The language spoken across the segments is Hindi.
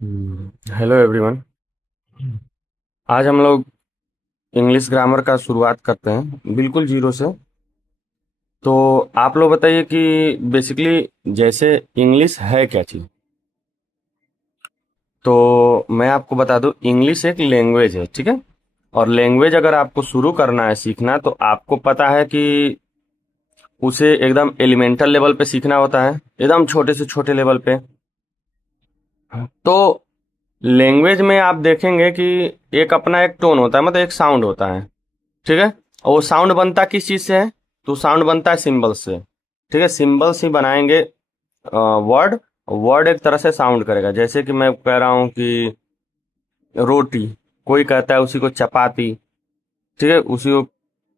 Hello everyone. आज हम लोग इंग्लिश ग्रामर का शुरुआत करते हैं बिल्कुल जीरो से। तो आप लोग बताइए कि बेसिकली जैसे इंग्लिश है क्या चीज़। तो मैं आपको बता दूं, इंग्लिश एक लैंग्वेज है, ठीक है। और लैंग्वेज अगर आपको शुरू करना है सीखना, तो आपको पता है कि उसे एकदम एलिमेंटल लेवल पे सीखना होता है, एकदम छोटे से छोटे लेवल पे। तो लैंग्वेज में आप देखेंगे कि एक अपना एक टोन होता है, मतलब एक साउंड होता है, ठीक है। और वो साउंड बनता किस चीज से है? तो साउंड बनता है सिंबल से, ठीक है। सिंबल्स ही बनाएंगे वर्ड। वर्ड एक तरह से साउंड करेगा, जैसे कि मैं कह रहा हूँ कि रोटी, कोई कहता है उसी को चपाती, ठीक है। उसी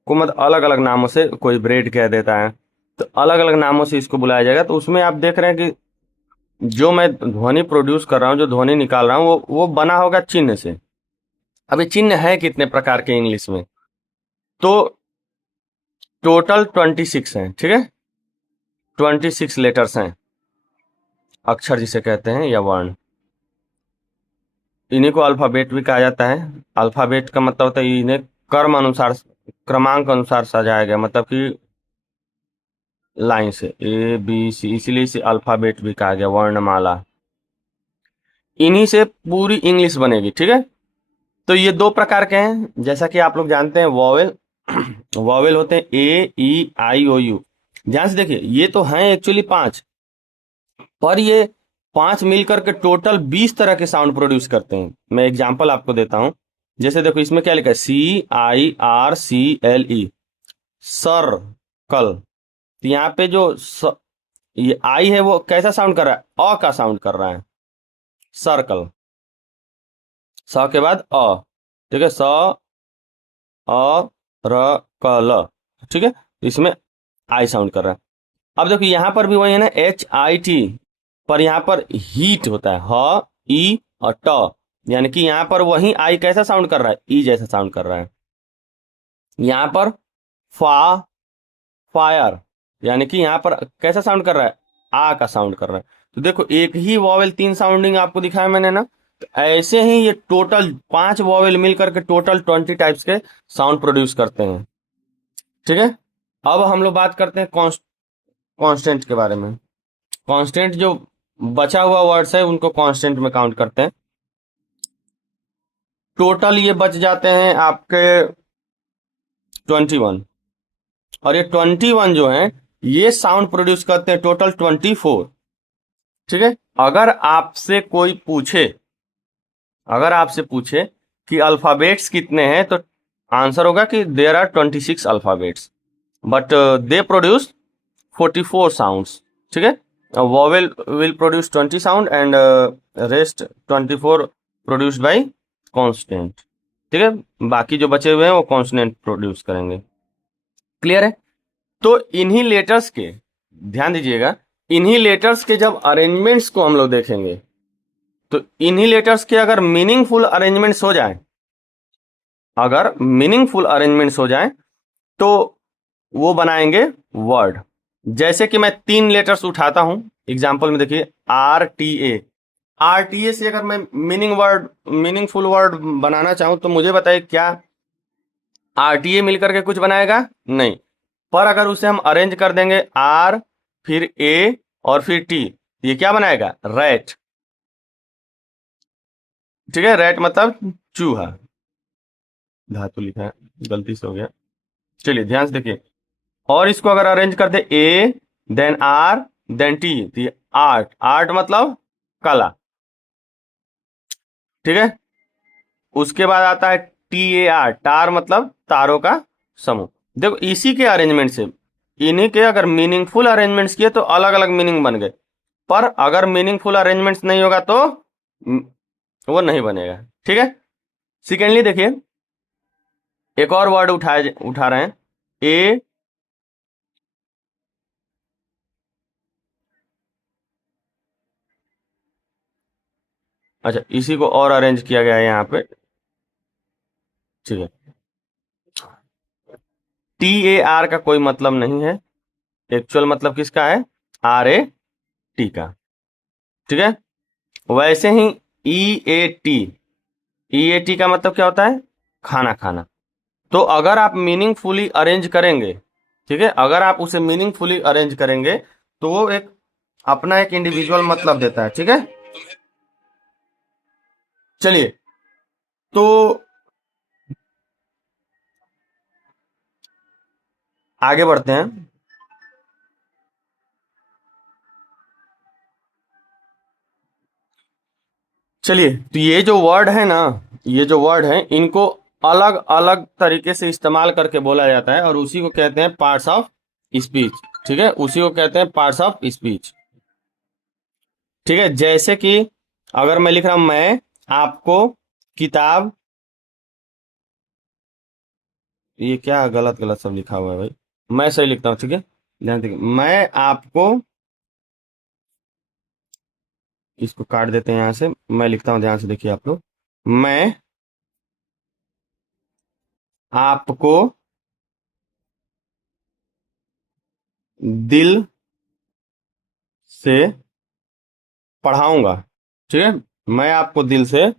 को मतलब अलग अलग नामों से, कोई ब्रेड कह देता है। तो अलग अलग नामों से इसको बुलाया जाएगा। तो उसमें आप देख रहे हैं कि जो मैं ध्वनि प्रोड्यूस कर रहा हूँ, जो ध्वनि निकाल रहा हूँ, वो बना होगा चिन्ह से। अभी चिन्ह है कितने प्रकार के इंग्लिश में? तो टोटल 26 हैं, ठीक है। 26 लेटर्स हैं, अक्षर जिसे कहते हैं या वर्ण। इन्हीं को अल्फाबेट भी कहा जाता है। अल्फाबेट का मतलब होता है इन्हें क्रम अनुसार, क्रमांक अनुसार सजाया गया, मतलब कि लाइन से A B C, इसीलिए इसे अल्फाबेट भी कहा गया, वर्णमाला। इन्हीं से पूरी इंग्लिश बनेगी, ठीक है। तो ये दो प्रकार के हैं, जैसा कि आप लोग जानते हैं, वॉवेल। वॉवेल होते हैं A E I O U। ध्यान से देखिए, ये तो हैं एक्चुअली पांच, पर ये पांच मिलकर के टोटल 20 तरह के साउंड प्रोड्यूस करते हैं। मैं एग्जांपल आपको देता हूं। जैसे देखो, इसमें क्या लिखा है? CIRCLE, सर कल। तो यहाँ पे जो ये आई है, वो कैसा साउंड कर रहा है? अ का साउंड कर रहा है, सर्कल। स के बाद अ, ठीक है। स अ र क ल, ठीक है। इसमें आई साउंड कर रहा है। अब देखो यहाँ पर भी वही है ना, HIT, पर यहाँ पर हीट होता है, ह ई और ट। यानी कि यहाँ पर वही आई कैसा साउंड कर रहा है? ई जैसा साउंड कर रहा है। यहाँ पर फा, फायर, यानी कि यहाँ पर कैसा साउंड कर रहा है? आ का साउंड कर रहा है। तो देखो, एक ही वॉवेल तीन साउंडिंग आपको दिखाया मैंने ना। तो ऐसे ही ये टोटल पांच वॉवेल मिलकर के टोटल 20 टाइप्स के साउंड प्रोड्यूस करते हैं, ठीक है। अब हम लोग बात करते हैं कांस्टेंट के बारे में। कांस्टेंट जो बचा हुआ वर्ड्स है, उनको कांस्टेंट में काउंट करते हैं। टोटल ये बच जाते हैं आपके 21। और ये 21 जो है, ये साउंड प्रोड्यूस करते हैं टोटल 24, ठीक है। अगर आपसे पूछे कि अल्फाबेट्स कितने हैं, तो आंसर होगा कि there are 26 alphabets, but they produce 44 sounds, ठीक है। Vowel will produce 20 sound and rest 24 produced by consonant, ठीक है। बाकी जो बचे हुए हैं वो कॉन्स्टेंट प्रोड्यूस करेंगे। क्लियर है? तो इन्हीं लेटर्स के, ध्यान दीजिएगा, इन्हीं लेटर्स के जब अरेंजमेंट्स को हम लोग देखेंगे, तो इन्हीं लेटर्स के अगर मीनिंगफुल अरेंजमेंट्स हो जाए, अगर मीनिंगफुल अरेंजमेंट्स हो जाए, तो वो बनाएंगे वर्ड। जैसे कि मैं तीन लेटर्स उठाता हूं एग्जाम्पल में, देखिए RTA। RTA से अगर मैं मीनिंगफुल वर्ड बनाना चाहूं, तो मुझे बताइए, क्या RTA मिलकर के कुछ बनाएगा? नहीं। पर अगर उसे हम अरेंज कर देंगे, R फिर A और फिर T, ये क्या बनाएगा? रैट, ठीक है। रैट मतलब चूहा, धातु लिखा है, गलती से हो गया। चलिए ध्यान से देखिए। और इसको अगर अरेंज कर दे, A then R then T, तो ये आर्ट। आर्ट मतलब कला, ठीक है। उसके बाद आता है TAR, टार मतलब तारों का समूह। देखो, इसी के अरेंजमेंट से, इन्हीं के अगर मीनिंगफुल अरेंजमेंट्स किए तो अलग अलग मीनिंग बन गए। पर अगर मीनिंगफुल अरेंजमेंट्स नहीं होगा तो वो नहीं बनेगा, ठीक है। सेकेंडली देखिए, एक और वर्ड उठा रहे हैं, ए। अच्छा, इसी को और अरेंज किया गया है यहाँ पे, ठीक है। TAR का कोई मतलब नहीं है, एक्चुअल मतलब किसका है? RAT का, ठीक है। वैसे ही EAT, EAT का मतलब क्या होता है? खाना खाना। तो अगर आप मीनिंगफुली अरेंज करेंगे, ठीक है, अगर आप उसे मीनिंगफुली अरेंज करेंगे तो वो एक अपना एक इंडिविजुअल मतलब देता है, ठीक है। चलिए, तो आगे बढ़ते हैं। चलिए, तो ये जो वर्ड है ना, ये जो वर्ड है, इनको अलग अलग तरीके से इस्तेमाल करके बोला जाता है और उसी को कहते हैं पार्ट्स ऑफ स्पीच, ठीक है, उसी को कहते हैं पार्ट्स ऑफ स्पीच, ठीक है। जैसे कि अगर मैं लिख रहा हूं मैं आपको किताब, ये क्या गलत गलत सब लिखा हुआ है भाई, मैं सही लिखता हूँ, ठीक है, ध्यान देखिए, मैं आपको, इसको काट देते हैं यहां से, मैं लिखता हूं, ध्यान से देखिए आप लोग, मैं आपको दिल से पढ़ाऊंगा, ठीक है, मैं आपको दिल से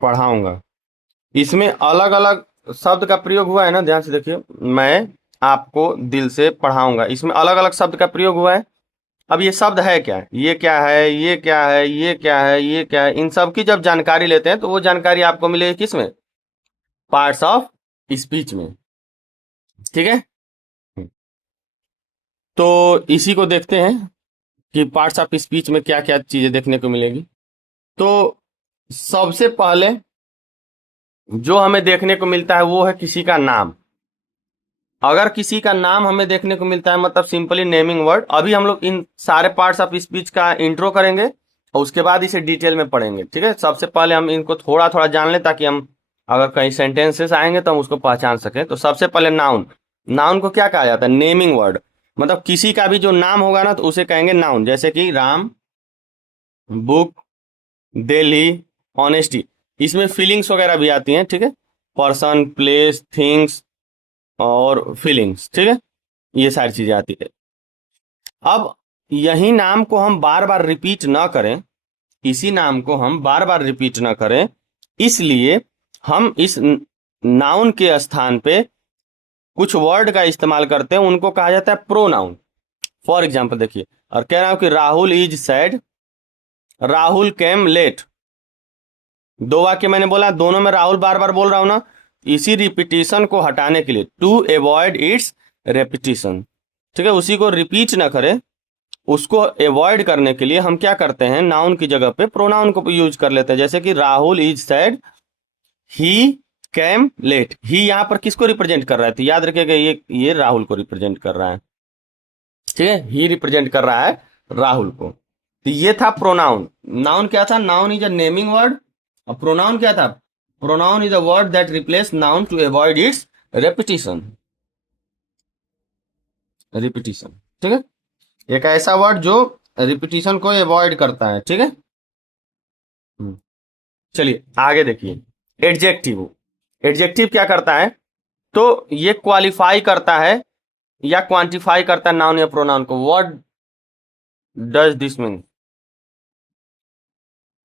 पढ़ाऊंगा। इसमें अलग अलग शब्द का प्रयोग हुआ है ना, ध्यान से देखिए, मैं आपको दिल से पढ़ाऊंगा, इसमें अलग अलग शब्द का प्रयोग हुआ है। अब ये शब्द है क्या, ये क्या है, ये क्या है, ये क्या है, ये क्या है, इन सब की जब जानकारी लेते हैं तो वो जानकारी आपको मिलेगी किसमें? पार्ट्स ऑफ स्पीच में, ठीक है। तो इसी को देखते हैं कि पार्ट्स ऑफ स्पीच में क्या क्या चीजें देखने को मिलेगी। तो सबसे पहले जो हमें देखने को मिलता है वो है किसी का नाम। अगर किसी का नाम हमें देखने को मिलता है, मतलब सिंपली नेमिंग वर्ड, अभी हम लोग इन सारे पार्ट्स ऑफ स्पीच का इंट्रो करेंगे और उसके बाद इसे डिटेल में पढ़ेंगे, ठीक है। सबसे पहले हम इनको थोड़ा थोड़ा जान लें ताकि हम अगर कहीं सेंटेंसेस आएंगे तो हम उसको पहचान सकें। तो सबसे पहले नाउन, नाउन को क्या कहा जाता है? नेमिंग वर्ड, मतलब किसी का भी जो नाम होगा ना तो उसे कहेंगे नाउन, जैसे कि राम, बुक, दिल्ली, ऑनेस्टी, इसमें फीलिंग्स वगैरह भी आती हैं, ठीक है, पर्सन, प्लेस, थिंग्स और फीलिंग्स, ठीक है, ये सारी चीजें आती है। अब यही नाम को हम बार बार रिपीट ना करें, इसी नाम को हम बार बार रिपीट ना करें, इसलिए हम इस नाउन के स्थान पे कुछ वर्ड का इस्तेमाल करते हैं, उनको कहा जाता है प्रोनाउन। फॉर एग्जाम्पल देखिए, और कह रहा हूं कि Rahul is sad, Rahul came late, दो वाक्य मैंने बोला, दोनों में राहुल बार बार बोल रहा हूं ना, इसी रिपीटिशन को हटाने के लिए, टू अवॉइड इट्स रेपिटिशन, ठीक है, उसी को रिपीट ना करें, उसको अवॉइड करने के लिए हम क्या करते हैं, नाउन की जगह पे प्रोनाउन को यूज कर लेते हैं। जैसे कि Rahul is sad, he came late, he यहां पर किसको रिप्रेजेंट कर रहा है? तो याद रखिएगा ये राहुल को रिप्रेजेंट कर रहा है, ठीक है, ही रिप्रेजेंट कर रहा है राहुल को। तो ये था प्रोनाउन। नाउन क्या था? Noun is a naming word. और प्रोनाउन क्या था? Pronoun is a word that replace noun to avoid its repetition, repetition, ठीक है, एक ऐसा वर्ड जो रिपीटिशन को अवॉइड करता है, ठीक है। चलिए आगे देखिए, एडजेक्टिव, एडजेक्टिव क्या करता है? तो ये क्वालिफाई करता है या क्वांटिफाई करता है नाउन या प्रोनाउन को। व्हाट डज दिस मीन,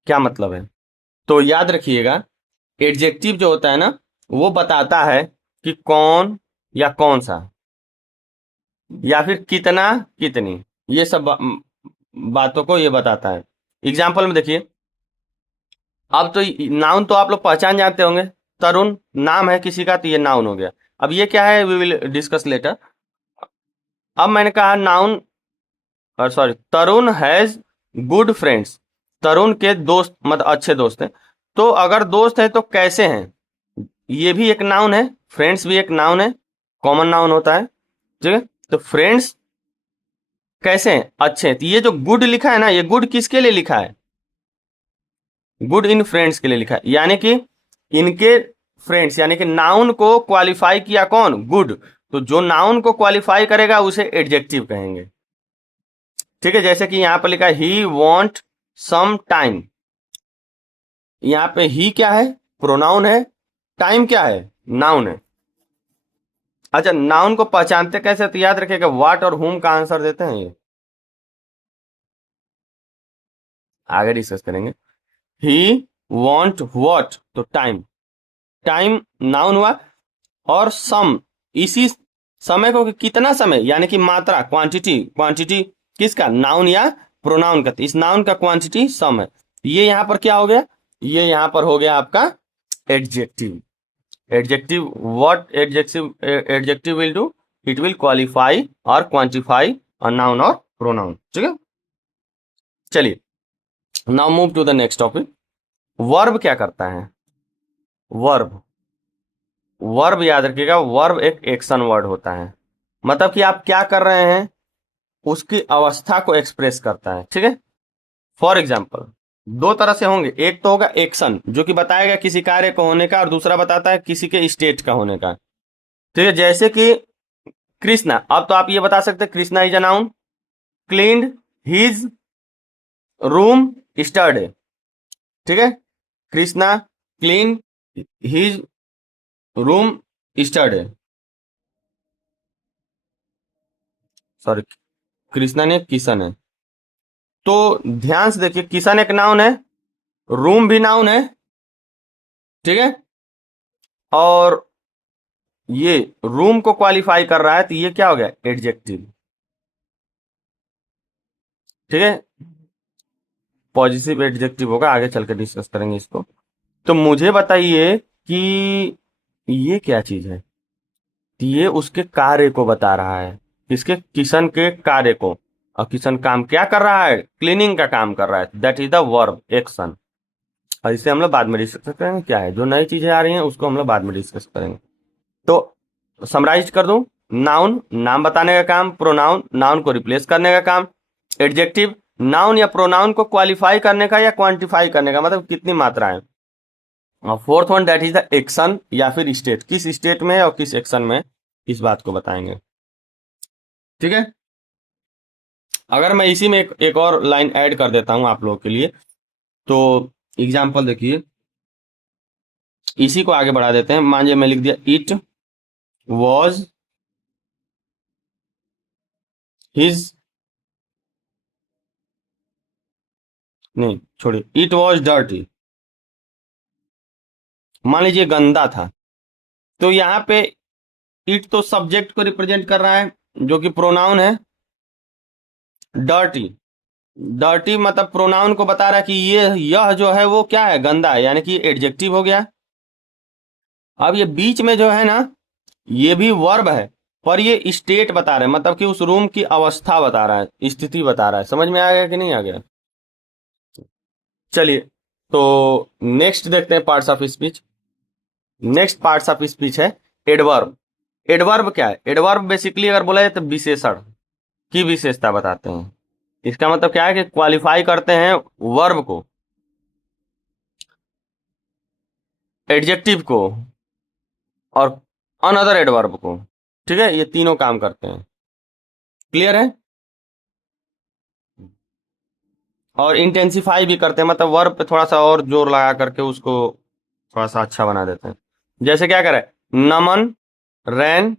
क्या मतलब है? तो याद रखिएगा, एडजेक्टिव जो होता है ना, वो बताता है कि कौन या कौन सा, या फिर कितना, कितनी, ये सब बातों को ये बताता है। एग्जाम्पल में देखिए, अब तो नाउन तो आप लोग पहचान जानते होंगे, तरुण नाम है किसी का तो ये नाउन हो गया। अब ये क्या है, वी विल डिस्कस लेटर। अब मैंने कहा नाउन, और sorry, Tarun has good friends, Tarun के दोस्त मतलब अच्छे दोस्त हैं। तो अगर दोस्त है तो कैसे हैं, ये भी एक नाउन है, फ्रेंड्स भी एक नाउन है, कॉमन नाउन होता है, ठीक है। तो फ्रेंड्स कैसे हैं? अच्छे हैं। तो ये जो गुड लिखा है ना, ये गुड किसके लिए लिखा है? गुड इन फ्रेंड्स के लिए लिखा है, यानी कि इनके फ्रेंड्स, यानी कि नाउन को क्वालिफाई किया कौन? गुड। तो जो नाउन को क्वालिफाई करेगा उसे एडजेक्टिव कहेंगे, ठीक है। जैसे कि यहां पर लिखा है ही वॉन्ट सम टाइम, यहां पे ही क्या है? प्रोनाउन है, टाइम क्या है? नाउन है। अच्छा, नाउन को पहचानते कैसे? तो याद रखिएगा, व्हाट और हुम का आंसर देते हैं ये, आगे डिस्कस करेंगे। ही वॉन्ट वॉट, तो टाइम, टाइम नाउन हुआ। और सम, इसी समय को कितना समय यानी कि मात्रा, क्वांटिटी, क्वांटिटी किसका, नाउन या प्रोनाउन का, इस नाउन का क्वांटिटी सम है। ये यहां पर क्या हो गया, ये यहां पर हो गया आपका adjective. Adjective, what adjective will do, it will qualify और क्वांटिफाई अ नाउन और प्रोनाउन। ठीक है, चलिए now move to the next topic. Verb क्या करता है, वर्ब, वर्ब याद रखिएगा, वर्ब एक एक्शन वर्ड होता है, मतलब कि आप क्या कर रहे हैं उसकी अवस्था को एक्सप्रेस करता है। ठीक है, फॉर एग्जाम्पल दो तरह से होंगे, एक तो होगा एक्शन जो कि बताएगा किसी कार्य को होने का, और दूसरा बताता है किसी के स्टेट का होने का। ठीक है, जैसे कि कृष्णा, अब तो आप ये बता सकते हैं Krishna is a noun, cleaned his room yesterday. ठीक है, Krishna clean his room yesterday, sorry Krishna ने किशन है। तो ध्यान से देखिए, किशन एक नाउन है, रूम भी नाउन है। ठीक है, और ये रूम को क्वालिफाई कर रहा है, तो ये क्या हो गया, एडजेक्टिव। ठीक है, पॉजिटिव एडजेक्टिव होगा, आगे चल के डिस्कस करेंगे इसको। तो मुझे बताइए कि ये क्या चीज है, ये उसके कार्य को बता रहा है, इसके किशन के कार्य को। और किशन काम क्या कर रहा है, क्लीनिंग का काम कर रहा है, that is the verb action. और इसे हम लोग बाद में डिस्कस करेंगे, क्या है जो नई चीजें आ रही हैं उसको हम लोग बाद में डिस्कस करेंगे। तो समराइज कर दूं, नाउन नाम बताने का काम, प्रोनाउन नाउन को रिप्लेस करने का काम, एडजेक्टिव नाउन या प्रोनाउन को क्वालिफाई करने का या क्वांटिफाई करने का, मतलब कितनी मात्रा है। और fourth one that is the action या फिर स्टेट, किस स्टेट में और किस एक्शन में, इस बात को बताएंगे। ठीक है, अगर मैं इसी में एक और लाइन ऐड कर देता हूं आप लोगों के लिए, तो एग्जाम्पल देखिए, इसी को आगे बढ़ा देते हैं। मान लीजिए मैं लिख दिया इट वॉज हिज, नहीं छोड़िए, इट वॉज डर्टी, मान लीजिए गंदा था। तो यहाँ पे इट तो सब्जेक्ट को रिप्रेजेंट कर रहा है जो कि प्रोनाउन है, डर्टी, डर्टी मतलब प्रोनाउन को बता रहा है कि यह जो है वो क्या है, गंदा है, यानी कि एडजेक्टिव हो गया। अब ये बीच में जो है ना, ये भी वर्ब है, पर ये स्टेट बता रहे हैं, मतलब कि उस रूम की अवस्था बता रहा है, स्थिति बता रहा है। समझ में आ गया कि नहीं आ गया, चलिए तो नेक्स्ट देखते हैं parts of speech. Next parts of speech है एडवर्ब। एडवर्ब क्या है, एडवर्ब बेसिकली अगर बोला जाए तो विशेषण की विशेषता बताते हैं। इसका मतलब क्या है कि क्वालिफाई करते हैं वर्ब को, एडजेक्टिव को और अनदर एडवर्ब को। ठीक है, ये तीनों काम करते हैं। क्लियर है, और इंटेंसिफाई भी करते हैं, मतलब वर्ब पे थोड़ा सा और जोर लगा करके उसको थोड़ा सा अच्छा बना देते हैं। जैसे क्या करे, Naman ran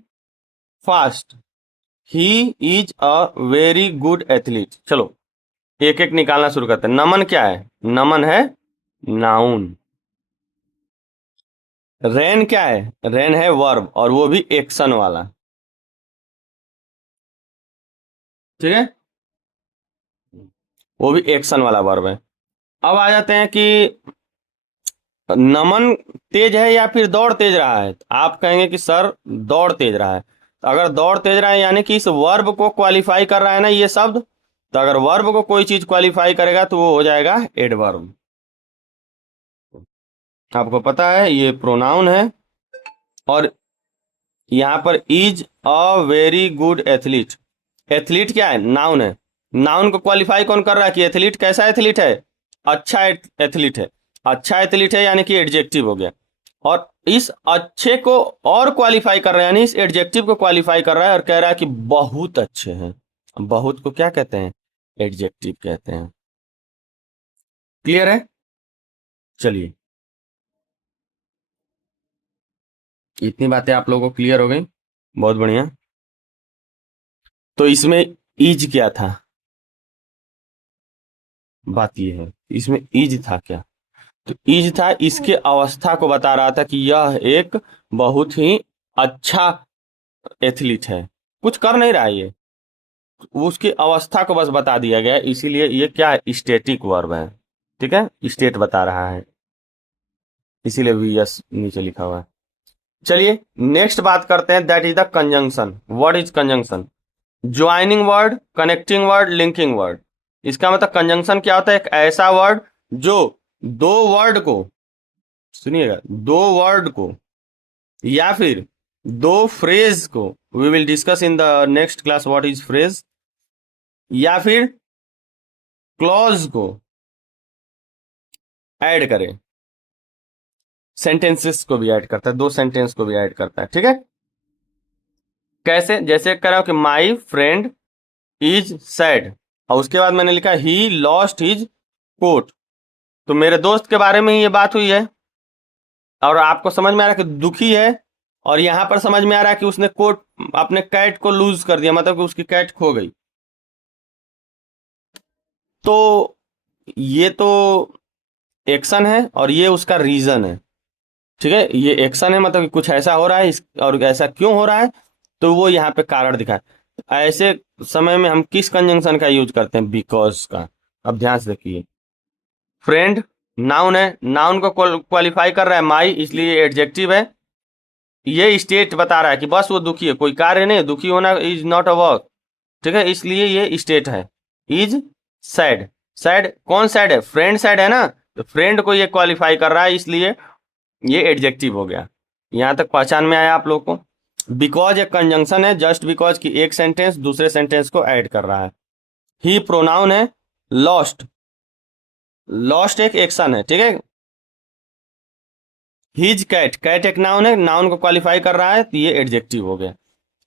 fast, he is a very good athlete. चलो एक एक निकालना शुरू करते हैं। नमन क्या है, नमन है नाउन। रैन क्या है, रैन है वर्ब, और वो भी एक्शन वाला। ठीक है, वो भी एक्शन वाला वर्ब है। अब आ जाते हैं कि नमन तेज है या फिर दौड़ तेज रहा है। आप कहेंगे कि सर दौड़ तेज रहा है, तो अगर दौड़ तेज रहा है यानी कि इस वर्ब को क्वालिफाई कर रहा है ना ये शब्द, तो अगर वर्ब को कोई चीज क्वालिफाई करेगा तो वो हो जाएगा एडवर्ब। आपको पता है ये प्रोनाउन है, और यहाँ पर is a very good athlete, athlete क्या है, नाउन है। नाउन को क्वालिफाई कौन कर रहा है कि एथलीट कैसा एथलीट है, अच्छा एथलीट है, अच्छा एथलीट है यानी कि एडजेक्टिव हो गया। और इस अच्छे को और क्वालिफाई कर रहा है, यानी इस एडजेक्टिव को क्वालिफाई कर रहा है और कह रहा है कि बहुत अच्छे हैं। बहुत को क्या कहते हैं, एडजेक्टिव कहते हैं। क्लियर है, चलिए इतनी बातें आप लोगों को क्लियर हो गई, बहुत बढ़िया। तो इसमें इज क्या था, बात ये है, इसमें इज था क्या? तो इज था, इसके अवस्था को बता रहा था कि यह एक बहुत ही अच्छा एथलीट है, कुछ कर नहीं रहा है ये, उसकी अवस्था को बस बता दिया गया है, इसीलिए ये क्या है, स्टेटिक वर्ब है। ठीक है, स्टेट बता रहा है, इसीलिए वी यस नीचे लिखा हुआ है। चलिए नेक्स्ट बात करते हैं, that is the conjunction. What is conjunction? Joining word, connecting word, linking word. इसका मतलब कंजंक्शन क्या होता है, एक ऐसा वर्ड जो दो वर्ड को, सुनिएगा, दो वर्ड को या फिर दो फ्रेज को, we will discuss in the next class what is phrase, या फिर क्लॉज को ऐड करे, सेंटेंसेस को भी ऐड करता है, दो सेंटेंस को भी ऐड करता है। ठीक है, कैसे? जैसे कह रहा हूं कि माई फ्रेंड इज सैड, और उसके बाद मैंने लिखा ही लॉस्ट हिज कोट, तो मेरे दोस्त के बारे में ही ये बात हुई है, और आपको समझ में आ रहा है कि दुखी है, और यहां पर समझ में आ रहा है कि उसने कोट, अपने कैट को लूज कर दिया, मतलब कि उसकी कैट खो गई। तो ये तो एक्शन है और ये उसका रीजन है। ठीक है, ये एक्शन है, मतलब कि कुछ ऐसा हो रहा है, और ऐसा क्यों हो रहा है, तो वो यहाँ पे कारण दिखा है। ऐसे समय में हम किस कंजंक्शन का यूज करते हैं? बिकॉज का। अब ध्यान से देखिए, फ्रेंड नाउन है, नाउन को क्वालिफाई कर रहा है माई, इसलिए एडजेक्टिव है। ये स्टेट बता रहा है कि बस वो दुखी है, कोई कार्य नहीं, दुखी होना इज नॉट अ वर्क। ठीक है, इसलिए ये स्टेट है। इज सैड, सैड कौन सैड है? फ्रेंड सैड है ना, तो फ्रेंड को ये क्वालिफाई कर रहा है, इसलिए ये एडजेक्टिव हो गया। यहां तक पहचान में आया आप लोग को? बिकॉज एक कंजंक्शन है, जस्ट बिकॉज की एक सेंटेंस दूसरे सेंटेंस को ऐड कर रहा है। ही प्रोनाउन है, लॉस्ट, लॉस्ट एक एक्शन है। ठीक है, हिज कैट, कैट एक नाउन है, नाउन को क्वालिफाई कर रहा है, तो ये एडजेक्टिव हो गया।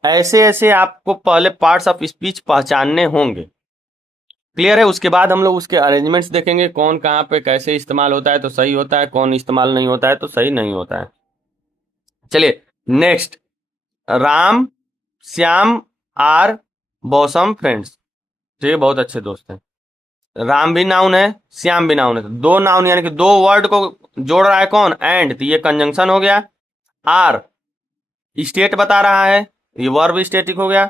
ऐसे ऐसे आपको पहले पार्ट्स ऑफ स्पीच पहचानने होंगे। क्लियर है? उसके बाद हम लोग उसके अरेंजमेंट्स देखेंगे, कौन कहाँ पे कैसे इस्तेमाल होता है तो सही होता है, कौन इस्तेमाल नहीं होता है तो सही नहीं होता है। चलिए next, Ram Shyam are bosom friends, तो ये बहुत अच्छे दोस्त हैं। राम भी नाउन है, श्याम भी नाउन है, तो दो नाउन यानी कि दो वर्ड को जोड़ रहा है कौन? एंड, तो ये कंजंक्शन हो गया। आर स्टेट बता रहा है, ये वर्ब स्टेटिक हो गया।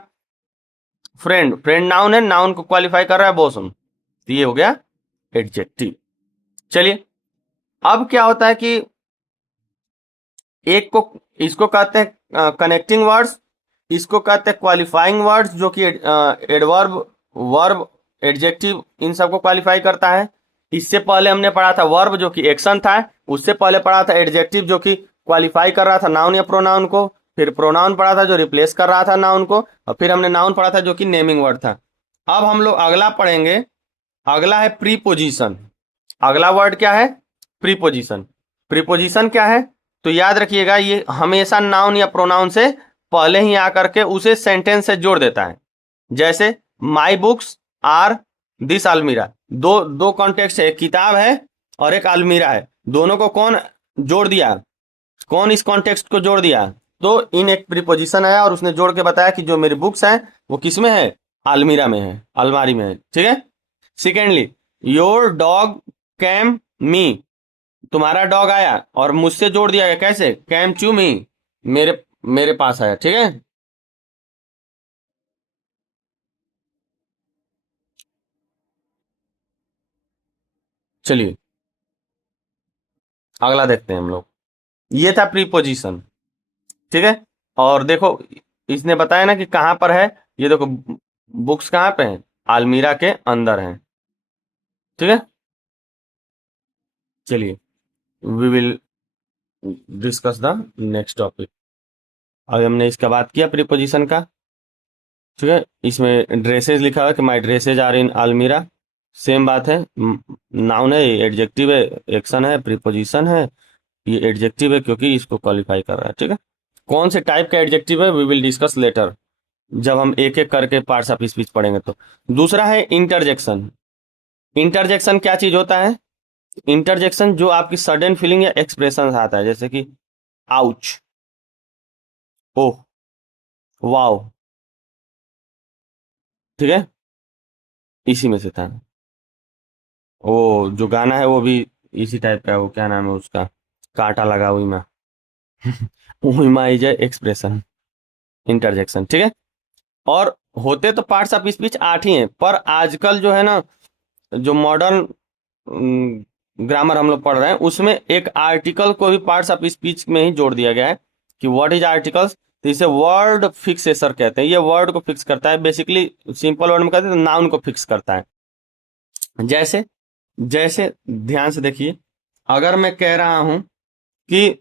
फ्रेंड, फ्रेंड नाउन है, नाउन को क्वालिफाई कर रहा है बॉसम, तो ये हो गया एडजेक्टिव। चलिए, अब क्या होता है कि एक को, इसको कहते हैं कनेक्टिंग वर्ड्स, इसको कहते हैं क्वालिफाइंग वर्ड्स, जो कि एडवर्ब, वर्ब, एडजेक्टिव, इन सबको क्वालिफाई करता है। इससे पहले हमने पढ़ा था वर्ब जो कि एक्शन था, उससे पहले पढ़ा था एडजेक्टिव जो कि क्वालिफाई कर रहा था नाउन या प्रोनाउन को, फिर प्रोनाउन पढ़ा था जो रिप्लेस कर रहा था नाउन को, और फिर हमने नाउन पढ़ा था जो कि नेमिंग वर्ड था। अब हम लोग अगला पढ़ेंगे, अगला है प्रीपोजिशन। अगला वर्ड क्या है? प्रीपोजिशन। प्रीपोजिशन क्या है? तो याद रखिएगा, ये हमेशा नाउन या प्रोनाउन से पहले ही आकर के उसे सेंटेंस से जोड़ देता है। जैसे माई बुक्स आर दिस अलमीरा, दो दो कॉन्टेक्स्ट है, एक किताब है और एक अलमीरा है, दोनों को कौन जोड़ दिया? कौन इस कॉन्टेक्स्ट को जोड़ दिया? तो इन एक प्रीपोजिशन आया और उसने जोड़ के बताया कि जो मेरी बुक्स हैं वो किस में है? अलमीरा में है, अलमारी में है। ठीक है, सेकेंडली, योर डॉग कैम मी, तुम्हारा डॉग आया और मुझसे जोड़ दिया गया, कैसे? कैम टू मी, मेरे मेरे पास आया। ठीक है, चलिए अगला देखते हैं हम लोग। ये था प्रीपोजिशन। ठीक है, और देखो इसने बताया ना कि कहां पर है, ये देखो बुक्स कहां पे हैं? अलमीरा के अंदर हैं। ठीक है, चलिए we will discuss the next topic. अभी हमने इसका बात किया प्रीपोजिशन का। ठीक है, इसमें ड्रेसेज लिखा हुआ है कि माई ड्रेसेज आर इन अलमीरा, सेम बात है। नाउन है, एडजेक्टिव है, एक्शन है, प्रीपोजिशन है, ये एडजेक्टिव है क्योंकि इसको क्वालिफाई कर रहा है। ठीक है, कौन से टाइप का एडजेक्टिव है वी विल डिस्कस लेटर, जब हम एक एक करके पार्ट्स ऑफ स्पीच पढ़ेंगे तो। दूसरा है इंटरजेक्शन। इंटरजेक्शन क्या चीज होता है? इंटरजेक्शन जो आपकी सडन फीलिंग या एक्सप्रेशन आता है, जैसे कि आउच, ओह, वाओ। ठीक है, इसी में से था। वो जो गाना है वो भी इसी टाइप का है, वो क्या नाम है उसका, कांटा लगा हुई में। उइमा इज एक्सप्रेशन, इंटरजेक्शन, ठीक है। और होते तो पार्ट्स ऑफ स्पीच 8 ही हैं, पर आजकल जो है ना, जो मॉडर्न ग्रामर हम लोग पढ़ रहे हैं उसमें एक आर्टिकल को भी पार्ट्स ऑफ स्पीच में ही जोड़ दिया गया है कि व्हाट इज आर्टिकल्स। तो इसे वर्ड फिक्सेसर कहते हैं, ये वर्ड को फिक्स करता है, बेसिकली सिंपल वर्ड में कहते हैं नाउन को फिक्स करता है। जैसे जैसे ध्यान से देखिए, अगर मैं कह रहा हूं कि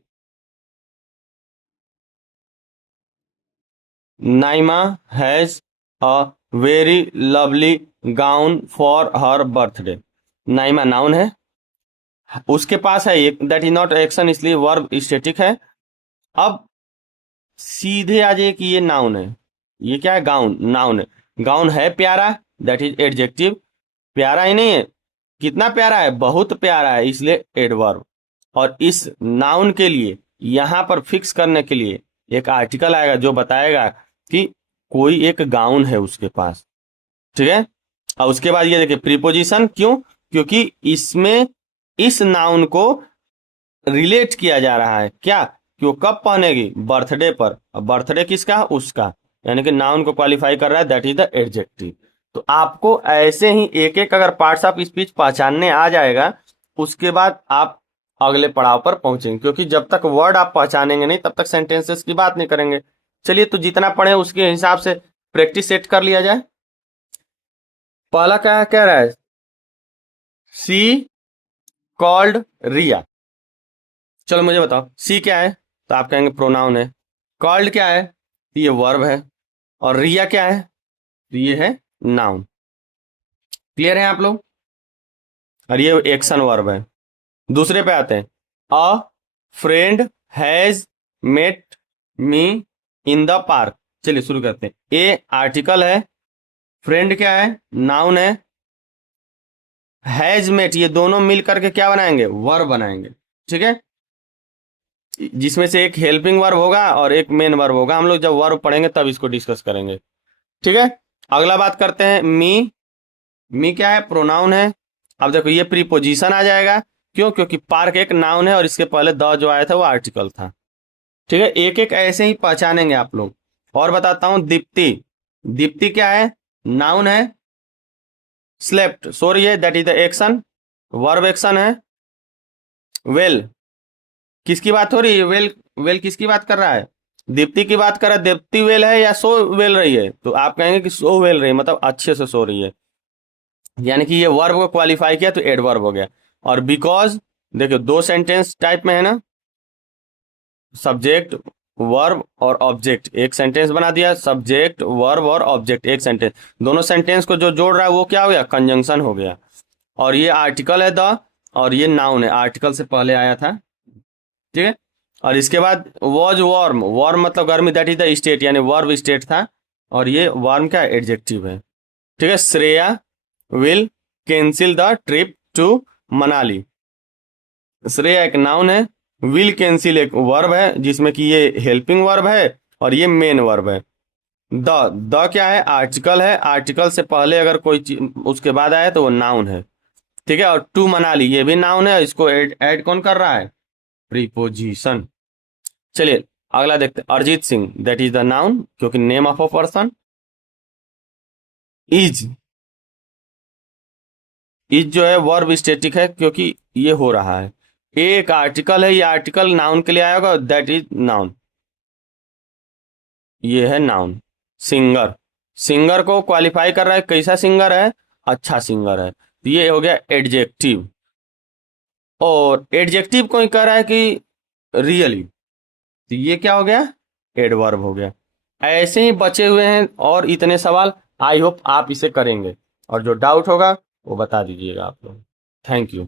Naima has a very lovely gown for her birthday. Naima noun है, उसके पास है एक दैट इज नॉट एक्शन, इसलिए वर्ब स्टेटिक है। अब सीधे आ जाए कि ये नाउन है, ये क्या है, गाउन, नाउन है। गाउन है प्यारा, दैट इज एडजेक्टिव। प्यारा ही नहीं है, कितना प्यारा है, बहुत प्यारा है, इसलिए एडवर्ब। और इस नाउन के लिए यहां पर फिक्स करने के लिए एक आर्टिकल आएगा जो बताएगा कि कोई एक गाउन है उसके पास, ठीक है। और उसके बाद ये देखिए प्रीपोजिशन, क्यों, क्योंकि इसमें इस नाउन को रिलेट किया जा रहा है, क्या, कि वो कब पहनेगी, बर्थडे पर। अब बर्थडे किसका, उसका, यानी कि नाउन को क्वालिफाई कर रहा है, दैट इज द एडजेक्टिव। तो आपको ऐसे ही एक एक अगर पार्ट्स ऑफ स्पीच पहचानने आ जाएगा, उसके बाद आप अगले पड़ाव पर पहुंचेंगे, क्योंकि जब तक वर्ड आप पहचानेंगे नहीं तब तक सेंटेंसेस की बात नहीं करेंगे। चलिए, तो जितना पढ़े उसके हिसाब से प्रैक्टिस सेट कर लिया जाए। पहला क्या कह रहा है, सी कॉल्ड रिया। चलो मुझे बताओ, सी क्या है, तो आप कहेंगे प्रोनाउन है। कॉल्ड क्या है, तो ये वर्ब है। और रिया क्या है, तो ये है नाउन। क्लियर है आप लोग, और ये एक्शन वर्ब है। दूसरे पे आते हैं, a friend has met me in the park. चलिए शुरू करते हैं। ए आर्टिकल है, फ्रेंड क्या है, नाउन है, हैज मेट ये दोनों मिल करके क्या बनाएंगे, वर्ब बनाएंगे, ठीक है। जिसमें से एक हेल्पिंग वर्ब होगा और एक मेन वर्ब होगा। हम लोग जब वर्ब पढ़ेंगे तब इसको डिस्कस करेंगे, ठीक है। अगला बात करते हैं, मी। मी क्या है, प्रोनाउन है। अब देखो ये प्रीपोजिशन आ जाएगा, क्यों, क्योंकि पार्क एक नाउन है और इसके पहले द जो आया था वो आर्टिकल था, ठीक है। एक एक ऐसे ही पहचानेंगे आप लोग। और बताता हूं, दीप्ति। दीप्ति क्या है, नाउन है, स्लेप्ट सो रही है, that is the action, verb action है। वेल, किसकी बात हो रही है, वेल, वेल किसकी बात कर रहा है, दीप्ति की बात कर रहा है। दीप्ति वेल है या सो वेल रही है, तो आप कहेंगे कि सो वेल रही है, मतलब अच्छे से सो रही है, यानी कि ये वर्ब को क्वालिफाई किया तो एडवर्ब हो गया। और बिकॉज, देखो दो सेंटेंस टाइप में है ना, सब्जेक्ट वर्ब और ऑब्जेक्ट, एक सेंटेंस बना दिया, सब्जेक्ट वर्ब और ऑब्जेक्ट एक सेंटेंस। दोनों सेंटेंस को जो जोड़ रहा है वो क्या हो गया, कंजंक्शन हो गया। और ये आर्टिकल है द, और ये नाउन है, आर्टिकल से पहले आया था, ठीक है। और इसके बाद वॉज वार्म, वार्म मतलब गर्मी, दैट इज द स्टेट, यानी वर्ब स्टेट था। और ये वार्म क्या एडजेक्टिव है, ठीक है। Shreya will cancel the trip to Manali. Shreya एक नाउन है, विल कैंसिल एक वर्ब है जिसमें कि ये हेल्पिंग वर्ब है और ये मेन वर्ब है। द, द क्या है, आर्टिकल है, आर्टिकल से पहले अगर कोई चीज उसके बाद आए तो वो नाउन है, ठीक है। और टू मनाली ये भी नाउन है, इसको ऐड कौन कर रहा है, प्रीपोजिशन। चलिए अगला देखते हैं, Arijit Singh, that is the noun, क्योंकि name of a person. Is, is जो है वर्ब स्टेटिक है, क्योंकि ये हो रहा है। एक आर्टिकल है, ये आर्टिकल नाउन के लिए आएगा, दैट इज नाउन, ये है नाउन। सिंगर, सिंगर को क्वालिफाई कर रहा है, कैसा सिंगर है, अच्छा सिंगर है, तो ये हो गया एडजेक्टिव। और एडजेक्टिव को ही कह रहा है कि रियली, तो ये क्या हो गया, एडवर्ब हो गया। ऐसे ही बचे हुए हैं और इतने सवाल, आई होप आप इसे करेंगे, और जो डाउट होगा वो बता दीजिएगा आप लोग। Thank you.